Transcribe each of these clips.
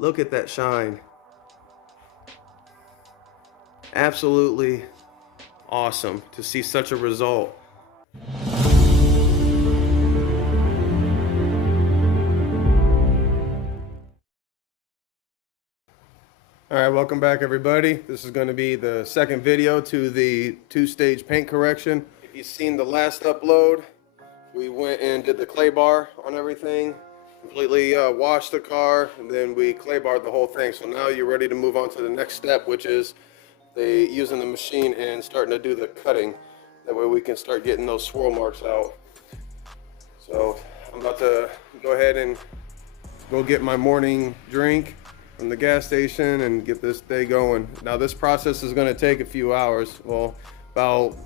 Look at that shine. Absolutely awesome to see such a result. All right, welcome back everybody. This is going to be the second video to the two-stage paint correction. If you've seen the last upload, we went and did the clay bar on everything, completely washed the car, and then we clay barred the whole thing. So now you're ready to move on to the next step, which is using the machine and starting to do the cutting. That way we can start getting those swirl marks out. So I'm about to go ahead and go get my morning drink from the gas station and get this day going. Now this process is going to take a few hours. Well, about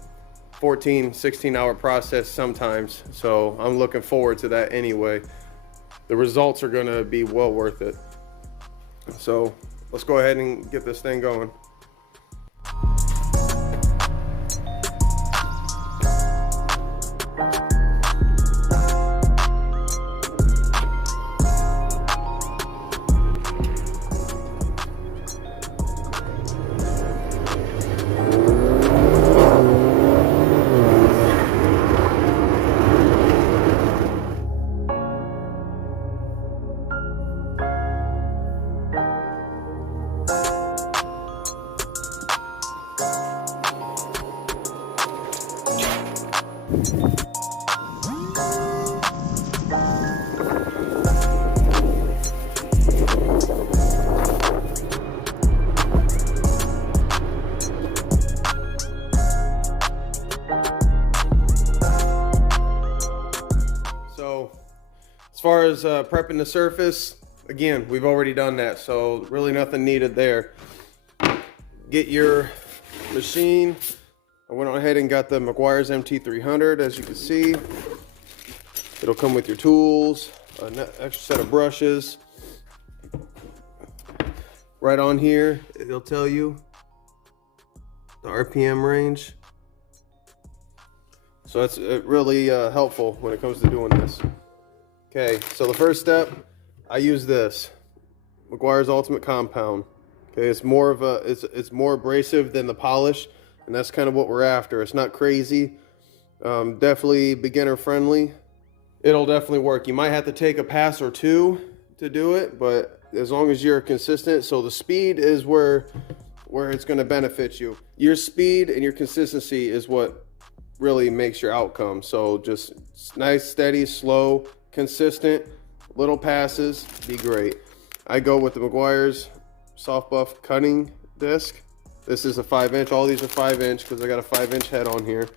16 hour process sometimes. So I'm looking forward to that anyway. The results are going to be well worth it. So let's go ahead and get this thing going. So as far as prepping the surface, again, we've already done that, so really nothing needed there. Get your machine. I went ahead and got the Meguiar's MT300, as you can see. It'll come with your tools, an extra set of brushes. Right on here, it'll tell you the RPM range. So that's really helpful when it comes to doing this. Okay, so the first step, I use this Meguiar's Ultimate Compound. Okay, it's more of a it's more abrasive than the polish, and that's kind of what we're after. It's not crazy, definitely beginner friendly. It'll definitely work. You might have to take a pass or two to do it, but as long as you're consistent. So the speed is where it's going to benefit you. Your speed and your consistency is what really makes your outcome. So just nice, steady, slow, consistent, little passes, be great. I go with the Meguiar's Soft Buff cutting disc. This is a 5-inch. All these are 5-inch because I got a 5-inch head on here.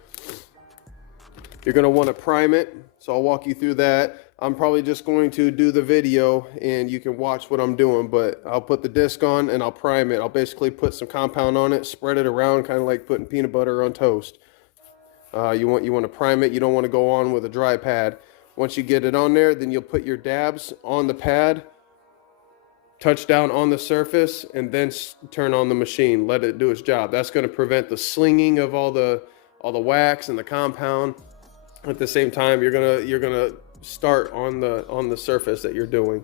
You're going to want to prime it, so I'll walk you through that. I'm probably just going to do the video and you can watch what I'm doing, but I'll put the disc on and I'll prime it. I'll basically put some compound on it, spread it around, kind of like putting peanut butter on toast. You want to prime it. You don't want to go on with a dry pad. Once you get it on there, then you'll put your dabs on the pad, touch down on the surface, and then turn on the machine. Let it do its job. That's going to prevent the slinging of all the wax and the compound. At the same time, you're gonna start on the surface that you're doing.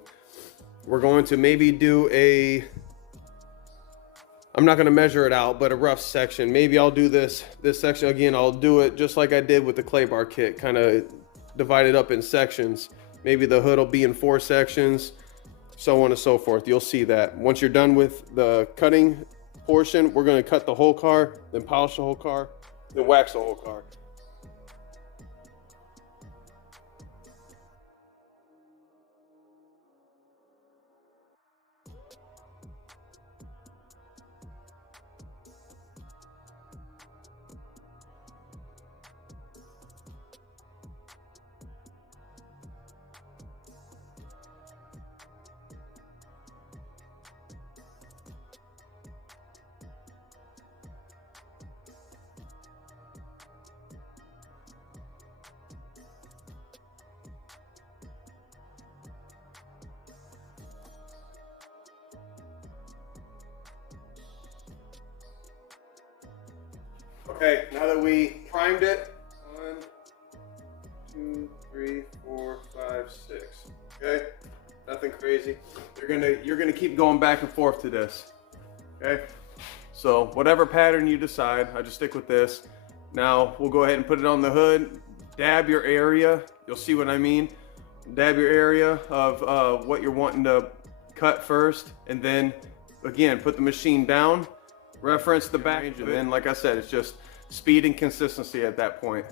We're going to maybe do I'm not gonna measure it out, but a rough section. Maybe I'll do this section again. I'll do it just like I did with the clay bar kit, kind of divide it up in sections. Maybe the hood will be in 4 sections, so on and so forth. You'll see that. Once you're done with the cutting portion, we're gonna cut the whole car, then polish the whole car, then wax the whole car. Okay, now that we primed it, 1, 2, 3, 4, 5, 6. Okay, nothing crazy. You're gonna keep going back and forth to this. Okay? So whatever pattern you decide, I just stick with this. Now we'll go ahead and put it on the hood. Dab your area. You'll see what I mean. Dab your area of what you're wanting to cut first, and then again put the machine down, reference the back, and then like I said, it's just speed and consistency at that point.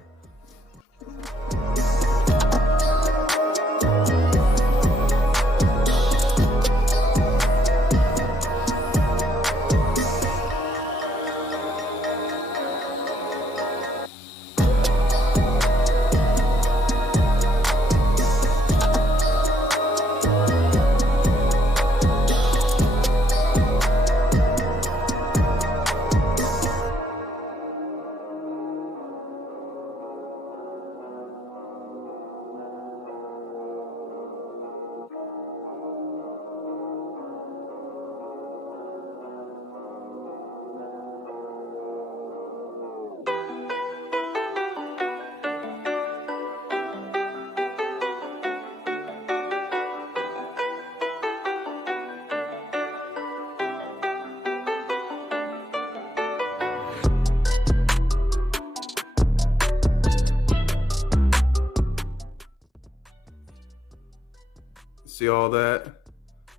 See all that?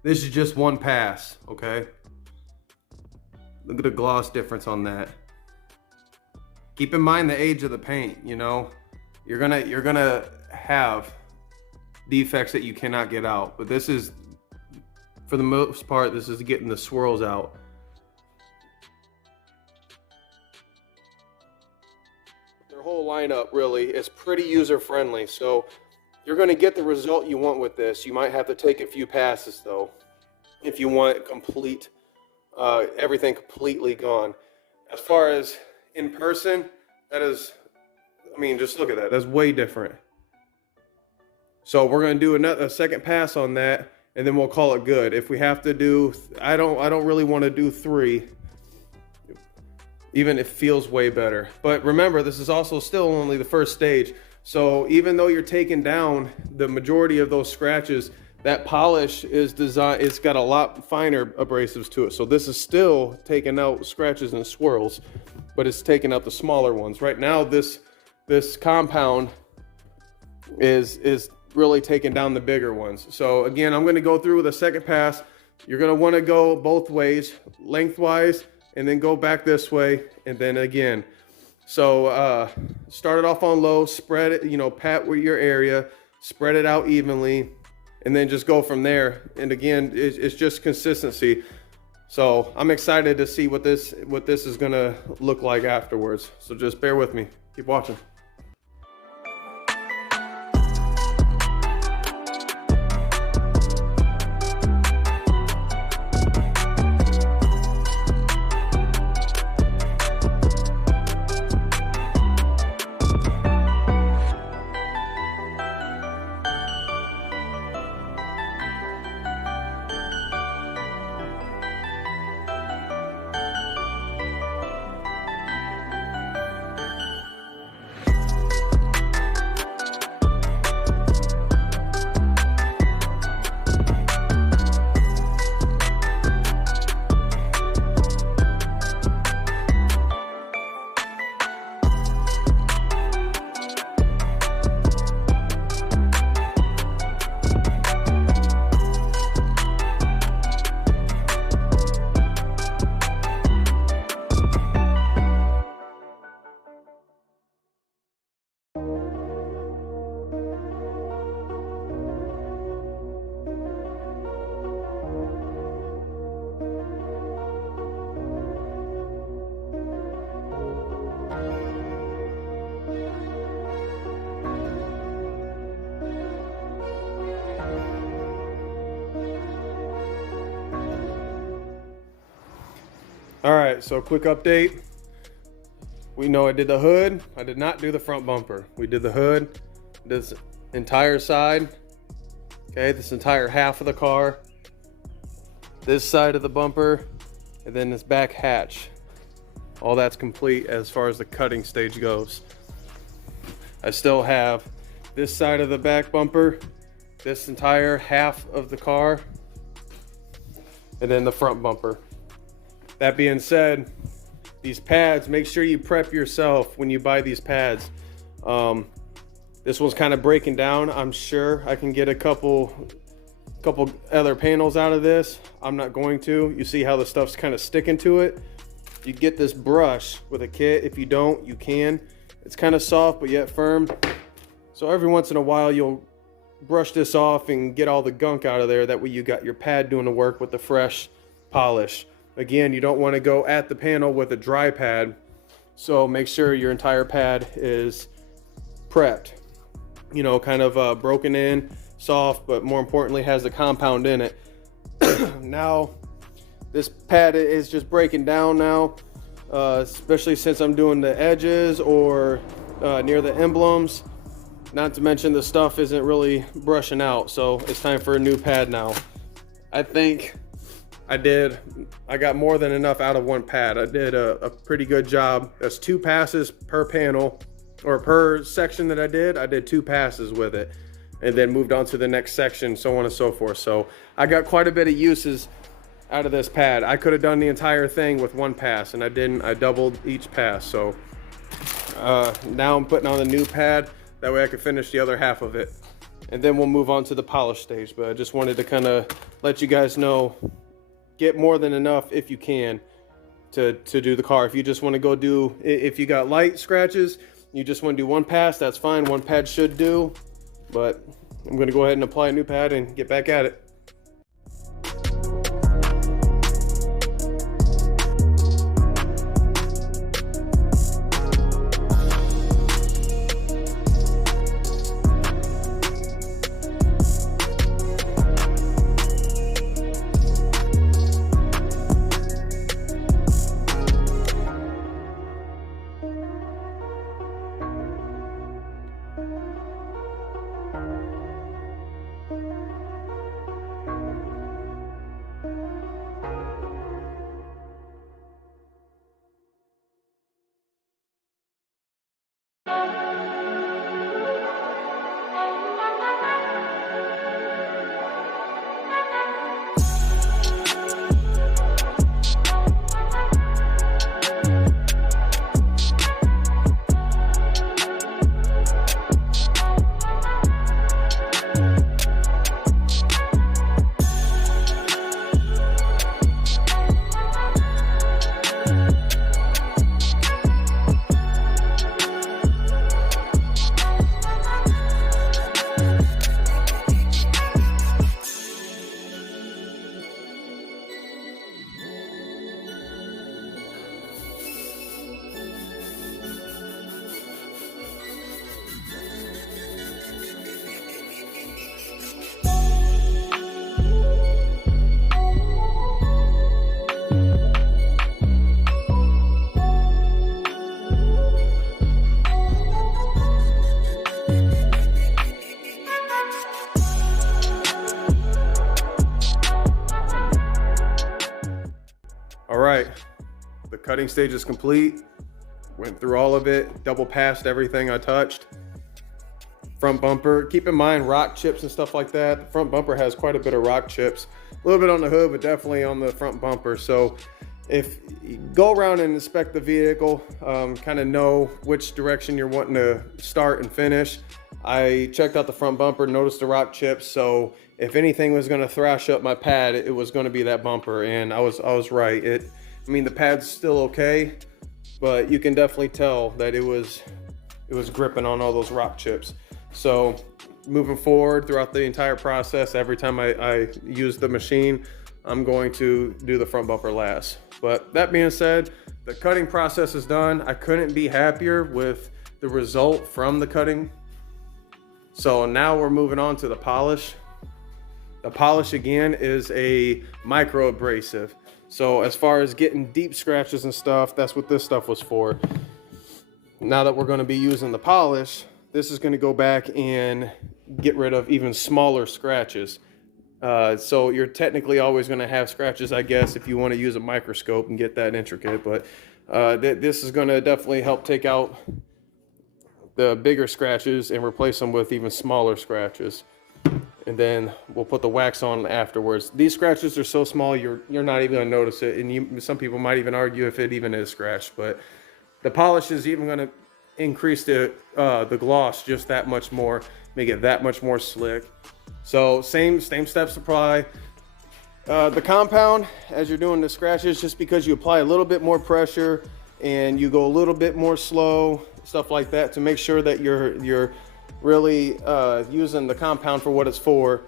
This is just one pass, okay? Look at the gloss difference on that. Keep in mind the age of the paint, you know? You're gonna have defects that you cannot get out, but this is, for the most part, this is getting the swirls out. Their whole lineup really is pretty user-friendly, so you're going to get the result you want with this. You might have to take a few passes though, if you want complete, everything completely gone. As far as in person, that is, I mean, just look at that. That's way different. So we're going to do a second pass on that, and then we'll call it good. If we have to do, I don't really want to do 3. Even it feels way better. But remember, this is also still only the first stage. So even though you're taking down the majority of those scratches, that polish is designed, it's got a lot finer abrasives to it. So this is still taking out scratches and swirls, but it's taking out the smaller ones. Right now, this compound is really taking down the bigger ones. So again, I'm gonna go through with a second pass. You're gonna wanna go both ways, lengthwise, and then go back this way, and then again. So start it off on low, spread it, you know, pat with your area, spread it out evenly, and then just go from there. And again, it's just consistency. So I'm excited to see what this is gonna look like afterwards. So just bear with me, keep watching. All right, so quick update. We know I did the hood. I did not do the front bumper. We did the hood, this entire side, okay, this entire half of the car, this side of the bumper, and then this back hatch. All that's complete as far as the cutting stage goes. I still have this side of the back bumper this entire half of the car, and then the front bumper. That being said, these pads, make sure you prep yourself when you buy these pads. This one's kind of breaking down. I'm sure I can get a couple other panels out of this. I'm not going to. You see how the stuff's kind of sticking to it? You get this brush with a kit. If you don't, you can. It's kind of soft but yet firm. So every once in a while you'll brush this off and get all the gunk out of there. That way you got your pad doing the work with the fresh polish. Again, you don't want to go at the panel with a dry pad. So make sure your entire pad is prepped. You know, kind of broken in, soft, but more importantly has the compound in it. Now, this pad is just breaking down now, especially since I'm doing the edges or near the emblems. Not to mention the stuff isn't really brushing out, so it's time for a new pad now. I think I got more than enough out of one pad. I did a pretty good job. That's 2 passes per panel, or per section that I did 2 passes with it, and then moved on to the next section, so on and so forth. So I got quite a bit of uses out of this pad. I could have done the entire thing with 1 pass, and I didn't. I doubled each pass. So now I'm putting on the new pad. That way I can finish the other half of it, and then we'll move on to the polish stage. But I just wanted to kind of let you guys know, get more than enough if you can to do the car. If you just want to go do, if you got light scratches, you just want to do 1 pass, that's fine. 1 pad should do, but I'm going to go ahead and apply a new pad and get back at it. All right, the cutting stage is complete. Went through all of it, double passed everything I touched. Front bumper, keep in mind rock chips and stuff like that. The front bumper has quite a bit of rock chips. A little bit on the hood, but definitely on the front bumper. So if you go around and inspect the vehicle, kind of know which direction you're wanting to start and finish. I checked out the front bumper, noticed the rock chips. So if anything was going to thrash up my pad, it was going to be that bumper, and I was right. I mean, the pad's still okay, but you can definitely tell that it was gripping on all those rock chips. So moving forward throughout the entire process, every time I use the machine, I'm going to do the front bumper last. But that being said, the cutting process is done. I couldn't be happier with the result from the cutting. So now we're moving on to the polish. The polish again is a micro abrasive. So as far as getting deep scratches and stuff, that's what this stuff was for. Now that we're going to be using the polish, this is going to go back and get rid of even smaller scratches. So you're technically always going to have scratches, I guess, if you want to use a microscope and get that intricate. But this is going to definitely help take out the bigger scratches and replace them with even smaller scratches. and then we'll put the wax on afterwards. These scratches are so small you're not even gonna notice it, and some people might even argue if it even is scratched, but the polish is even gonna increase the gloss just that much more, make it that much more slick. So same steps apply. The compound, as you're doing the scratches, just because you apply a little bit more pressure and you go a little bit more slow, stuff like that, to make sure that you're really using the compound for what it's for.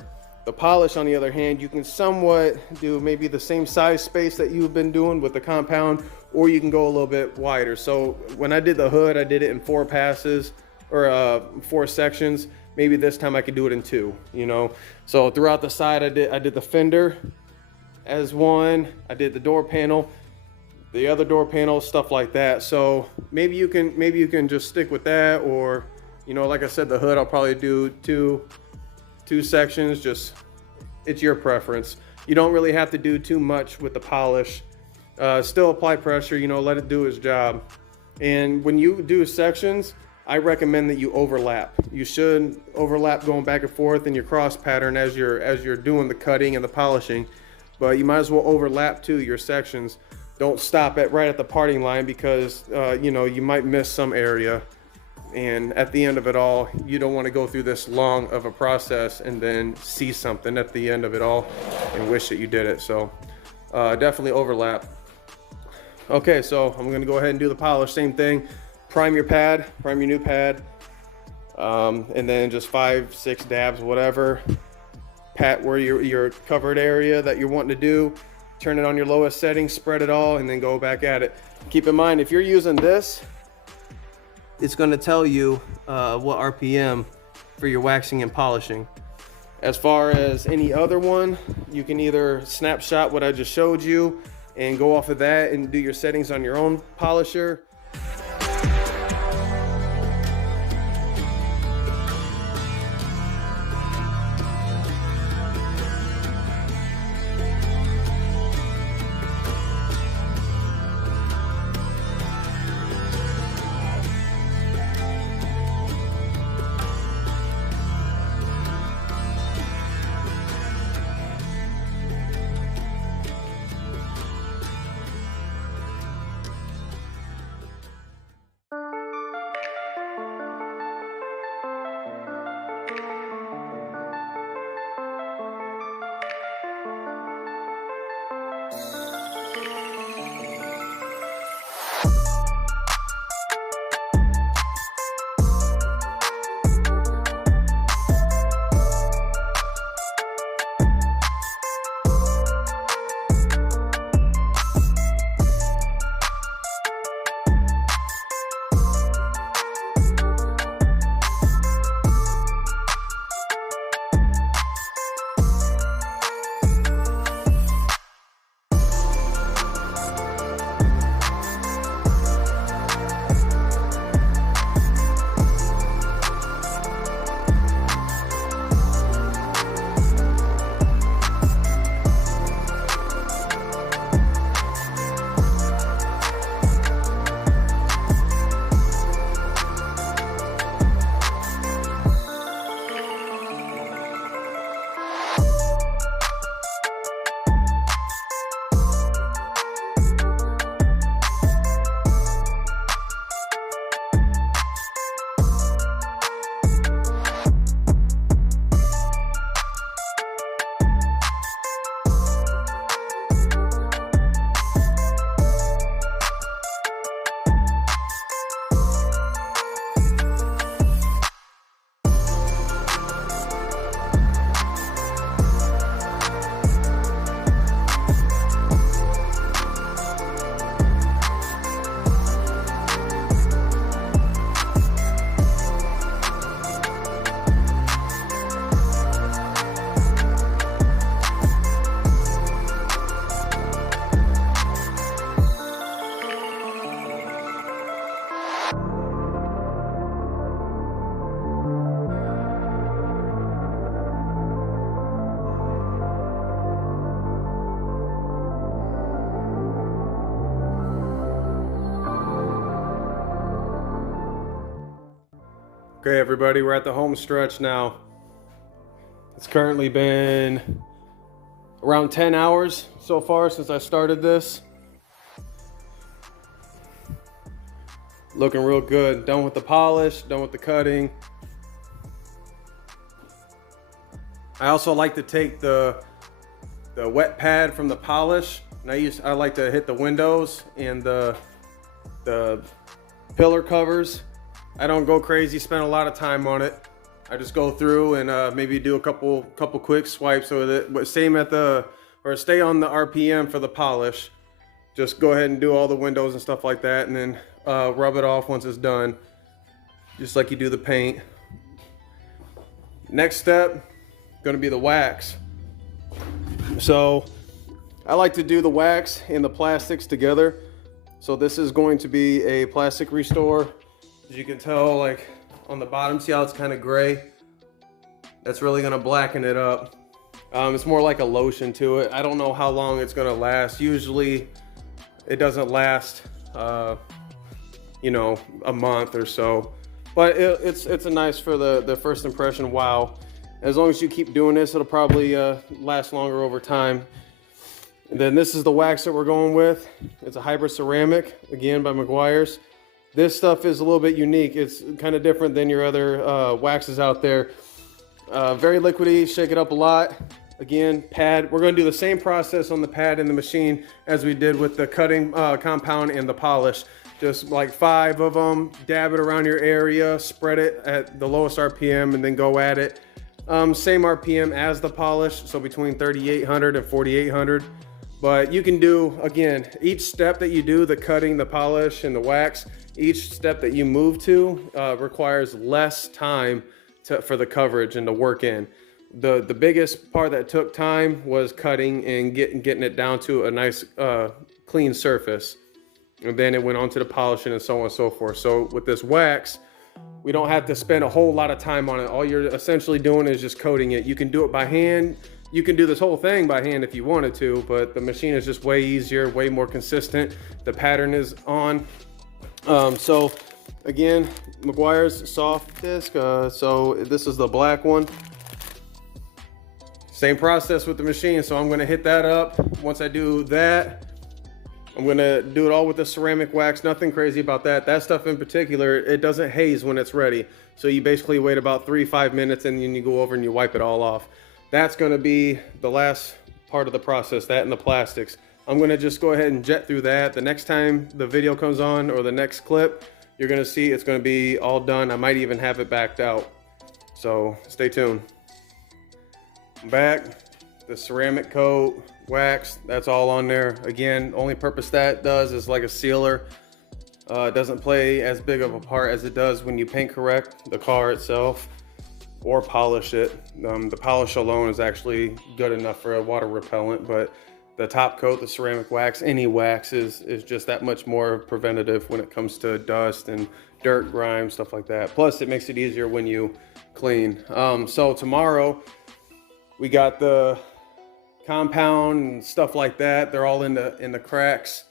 The polish, on the other hand, you can somewhat do maybe the same size space that you've been doing with the compound, or you can go a little bit wider. So when I did the hood, I did it in 4 passes, or 4 sections. Maybe this time I could do it in 2, you know. So throughout the side, I did the fender as one, I did the door panel, the other door panel, stuff like that. So maybe you can just stick with that, or, you know, like I said, the hood I'll probably do two sections. Just, it's your preference. You don't really have to do too much with the polish. Still apply pressure, you know, let it do its job. And when you do sections, I recommend that you overlap. You should overlap going back and forth in your cross pattern as you're doing the cutting and the polishing. But you might as well overlap too your sections. Don't stop right at the parting line, because you know, you might miss some area. And at the end of it all, you don't want to go through this long of a process and then see something at the end of it all and wish that you did it. So definitely overlap. Okay, so I'm going to go ahead and do the polish. Same thing. Prime your pad, prime your new pad, and then just 5-6 dabs, whatever. Pat where your covered area that you're wanting to do. Turn it on your lowest setting, spread it all, and then go back at it. Keep in mind, if you're using this, it's going to tell you what RPM for your waxing and polishing. As far as any other one, you can either snapshot what I just showed you and go off of that and do your settings on your own polisher. Okay, everybody, we're at the home stretch now. It's currently been around 10 hours so far since I started this. Looking real good. Done with the polish, done with the cutting. I also like to take the wet pad from the polish, and I like to hit the windows and the pillar covers. I don't go crazy, spend a lot of time on it. I just go through and maybe do a couple quick swipes with it. But stay on the RPM for the polish. Just go ahead and do all the windows and stuff like that, and then rub it off once it's done, just like you do the paint. Next step, gonna be the wax. So I like to do the wax and the plastics together. So this is going to be a plastic restore. As you can tell, like on the bottom, see how it's kind of gray? That's really gonna blacken it up. It's more like a lotion to it. I don't know how long it's gonna last. Usually it doesn't last, you know, a month or so. But it's a nice for the first impression. Wow. As long as you keep doing this, it'll probably last longer over time. And then this is the wax that we're going with. It's a hybrid ceramic, again by Meguiar's. This stuff is a little bit unique. It's kind of different than your other waxes out there. Very liquidy, shake it up a lot. Again, pad. We're going to do the same process on the pad in the machine as we did with the cutting compound and the polish. Just like 5 of them, dab it around your area, spread it at the lowest RPM, and then go at it. Same RPM as the polish, so between 3,800 and 4,800. But you can do, again, each step that you do, the cutting, the polish, and the wax, each step that you move to requires less time for the coverage and to work in. The biggest part that took time was cutting and getting it down to a nice clean surface. And then it went on to the polishing and so on and so forth. So with this wax, we don't have to spend a whole lot of time on it. All you're essentially doing is just coating it. You can do it by hand. You can do this whole thing by hand if you wanted to, but the machine is just way easier, way more consistent. The pattern is on. So again, Meguiar's soft disc. So this is the black one. Same process with the machine. So I'm gonna hit that up. Once I do that, I'm gonna do it all with the ceramic wax. Nothing crazy about that. That stuff in particular, it doesn't haze when it's ready. So you basically wait about 3-5 minutes and then you go over and you wipe it all off. That's gonna be the last part of the process, that and the plastics. I'm gonna just go ahead and jet through that. The next time the video comes on or the next clip, you're gonna see it's gonna be all done. I might even have it backed out. So stay tuned. I'm back, the ceramic coat, wax, that's all on there. Again, only purpose that does is like a sealer. It doesn't play as big of a part as it does when you paint correct the car itself or polish it. The polish alone is actually good enough for a water repellent, but the top coat, the ceramic wax, any wax is just that much more preventative when it comes to dust and dirt, grime, stuff like that. Plus it makes it easier when you clean. So tomorrow we got the compound and stuff like that. They're all in the cracks.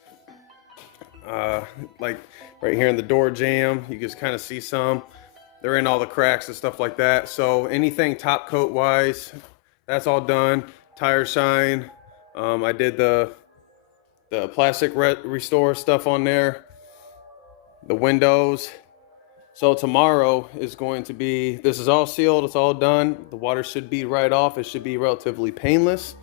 Like right here in the door jamb, you just kind of see some. They're in all the cracks and stuff like that. So anything top coat wise, that's all done. Tire shine. I did the plastic restore stuff on there. The windows. So tomorrow is going to be, this is all sealed, it's all done. The water should be right off. It should be relatively painless.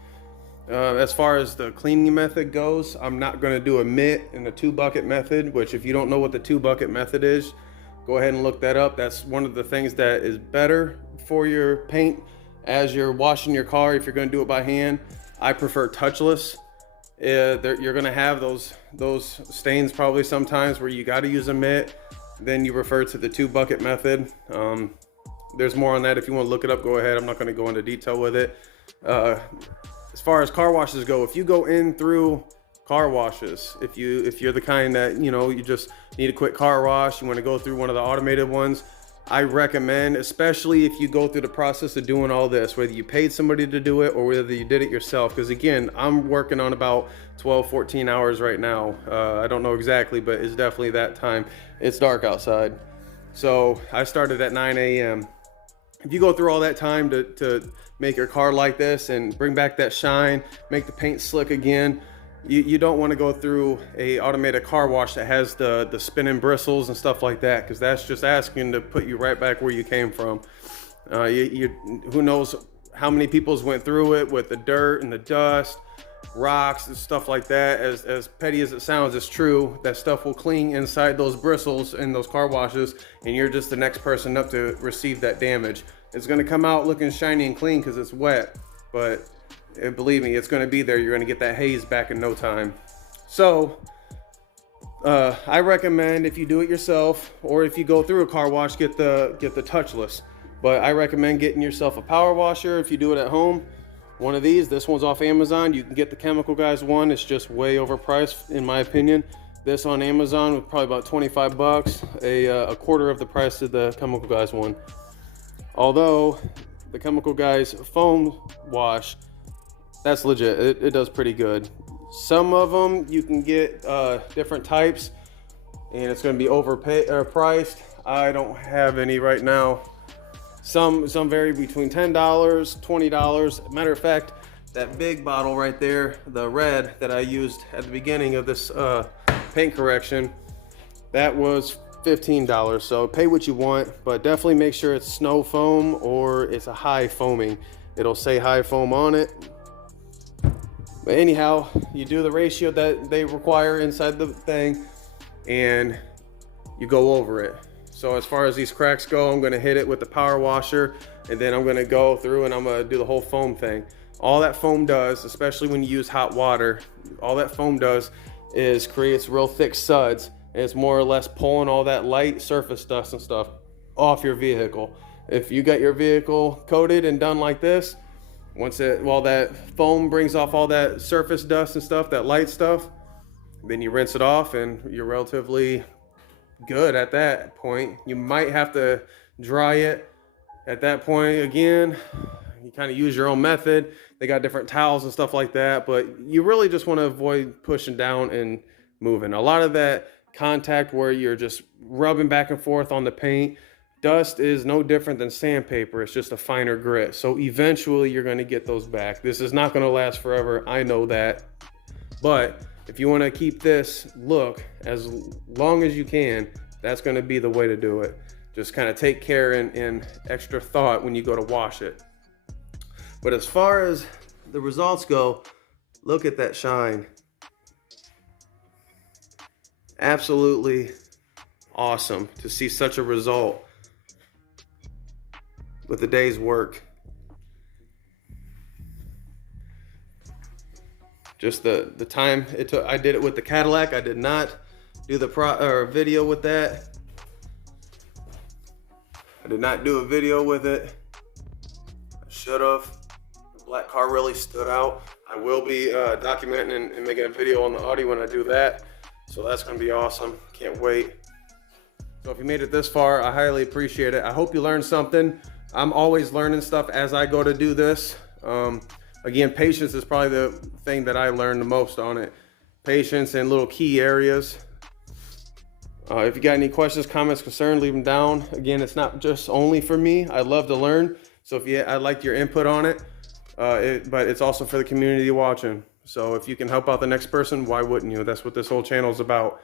As far as the cleaning method goes, I'm not going to do a mitt and a 2-bucket method, which if you don't know what the 2-bucket method is, go ahead and look that up. That's one of the things that is better for your paint as you're washing your car if you're going to do it by hand. I prefer touchless. You're going to have those stains probably sometimes where you got to use a mitt. Then you refer to the 2-bucket method. There's more on that. If you want to look it up, go ahead. I'm not going to go into detail with it. As far as car washes go, if you go in through car washes, if you're the kind that, you know, you just need a quick car wash, you want to go through one of the automated ones, I recommend, especially if you go through the process of doing all this, whether you paid somebody to do it or whether you did it yourself. Because again, I'm working on about 12-14 hours right now. I don't know exactly, but it's definitely that time. It's dark outside. So I started at 9 a.m. If you go through all that time to make your car like this and bring back that shine, make the paint slick again, you don't want to go through a automated car wash that has the spinning bristles and stuff like that, because that's just asking to put you right back where you came from. Who knows how many people's went through it with the dirt and the dust, rocks and stuff like that. As petty as it sounds, it's true. That stuff will cling inside those bristles in those car washes, and you're just the next person up to receive that damage. It's going to come out looking shiny and clean because it's wet, but believe me, it's going to be there. You're going to get that haze back in no time. So I recommend, if you do it yourself or if you go through a car wash, get the touchless. But I recommend getting yourself a power washer if you do it at home. One of these, this one's off Amazon. You can get the Chemical Guys one. It's just way overpriced in my opinion. This on Amazon was probably about 25 bucks, a quarter of the price of the Chemical Guys one. Although the Chemical Guys foam wash, that's legit. It does pretty good. Some of them you can get different types, and it's going to be priced. I don't have any right now. Some vary between $10, $20. Matter of fact, that big bottle right there, the red that I used at the beginning of this paint correction, that was $15. So pay what you want, but definitely make sure it's snow foam or it's a high foaming. It'll say high foam on it. But anyhow, you do the ratio that they require inside the thing and you go over it. So as far as these cracks go, I'm gonna hit it with the power washer, and then I'm gonna go through and I'm gonna do the whole foam thing. All that foam does, especially when you use hot water, all that foam does is creates real thick suds, and it's more or less pulling all that light surface dust and stuff off your vehicle. If you got your vehicle coated and done like this, while that foam brings off all that surface dust and stuff, that light stuff, then you rinse it off and you're relatively good at that point. You might have to dry it at that point again. You kind of use your own method. They got different towels and stuff like that, but you really just want to avoid pushing down and moving. A lot of that contact where you're just rubbing back and forth on the paint, dust is no different than sandpaper. It's just a finer grit. So eventually you're going to get those back. This is not going to last forever. I know that. But if you want to keep this look as long as you can, that's going to be the way to do it. Just kind of take care and extra thought when you go to wash it. But as far as the results go, look at that shine. Absolutely awesome to see such a result with a day's work. Just the time it took. I did it with the Cadillac. I did not do the video with that. I did not do a video with it. I should have. The black car really stood out. I will be documenting and making a video on the Audi when I do that. So that's going to be awesome. Can't wait. So if you made it this far, I highly appreciate it. I hope you learned something. I'm always learning stuff as I go to do this. Again, patience is probably the thing that I learned the most on it. Patience in little key areas. If you got any questions, comments, concerns, leave them down. Again, it's not just only for me. I love to learn. So I'd like your input on it. But it's also for the community watching. So if you can help out the next person, why wouldn't you? That's what this whole channel is about.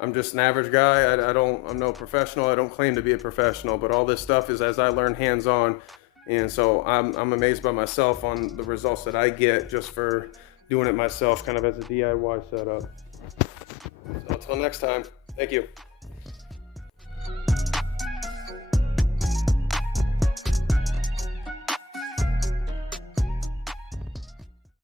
I'm just an average guy. I'm no professional. I don't claim to be a professional, but all this stuff is as I learn hands-on. And so I'm amazed by myself on the results that I get just for doing it myself, kind of as a DIY setup. So until next time, thank you.